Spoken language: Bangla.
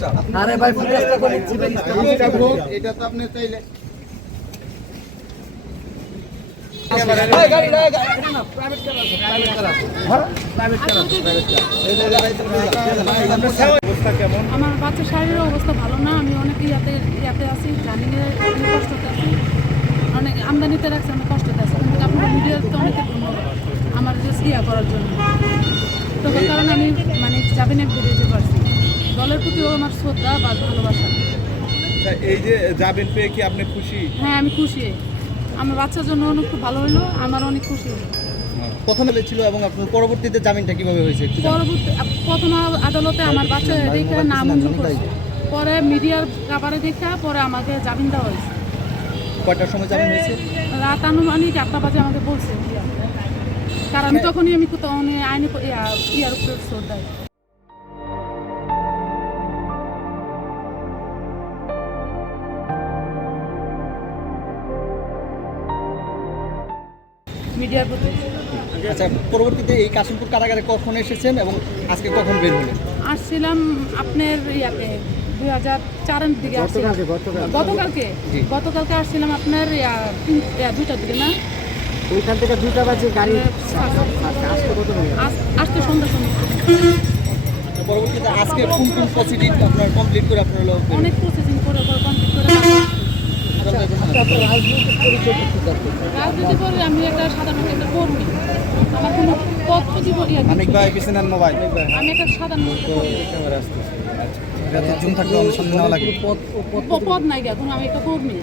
ফুটেজটা আরে ভাই ফুটেজটা করে দিচ্ছি ভাই এটা তো আপনি চাইলে আমার বাচ্চার শারীরিক অবস্থা ভালো না, আমি অনেক ইয়াতে আছি, জানিয়ে কষ্টতে আছি, অনেক আমদানিতে রাখছি, অনেক কষ্টতে আছি, কিন্তু আপনার মিডিয়াতে অনেকে ধন্যবাদ আমার ইয়া করার জন্য। তো কারণে আমি মানে জামিনে বেরিয়ে পারছি। দলের প্রতিও আমার শ্রদ্ধা বা ভালোবাসা। এই যে জামিন পেয়ে কি আপনি খুশি? হ্যাঁ, আমি খুশি। আমার বাচ্চার জন্য অনেক খুব ভালো হলো, আমার অনেক খুশি হলো। প্রথমে ছিল এবং আপনার পরবর্তীতে জামিনটা কিভাবে হয়েছে? প্রথম আদালতে আমার বাচ্চা দেখে না মঞ্জুর করেছে, পরে মিডিয়ার কাবারে দেখে পরে আমাকে জামিন দেওয়া হয়েছে। কয়টার সময় জামিন হয়েছে? রাত আনুমানিক 8টা বাজে আমাকে বলছে, কারণ তখনই আমি আইনি ইয়ার উপরে শ্রদ্ধা। মিডিয়ার প্রতি। আচ্ছা, পরবর্তীতে এই কাশিমপুর কারাগারে কখন এসেছেন এবং আজকে কখন বের হলেন? আসছিলাম আপনার ইয়াতে 2004-এর দিকে আসছিলাম। গতকালকে আসছিলাম আপনার 2টার দিকে না, ওইখান থেকে 2টা বাজে গাড়ি আসতে সন্ধ্যা। পরবর্তীতে আজকে কোন কোন প্রসিডিং আপনার কমপ্লিট করে আপনার অনেক প্রসেসিং করে কমপ্লিট করে রাজনীতি করে আমি একটা সাধারণ একটা কর্মী, আমার কোনো পদ প্রতিপত্তি অনেক ভাই পিছনের মোবাইল আমি একটা সাধারণ জুম থাকলে অনেক সামনে নেওয়া লাগে পদ নাই, এখন আমি একটা কর্মী।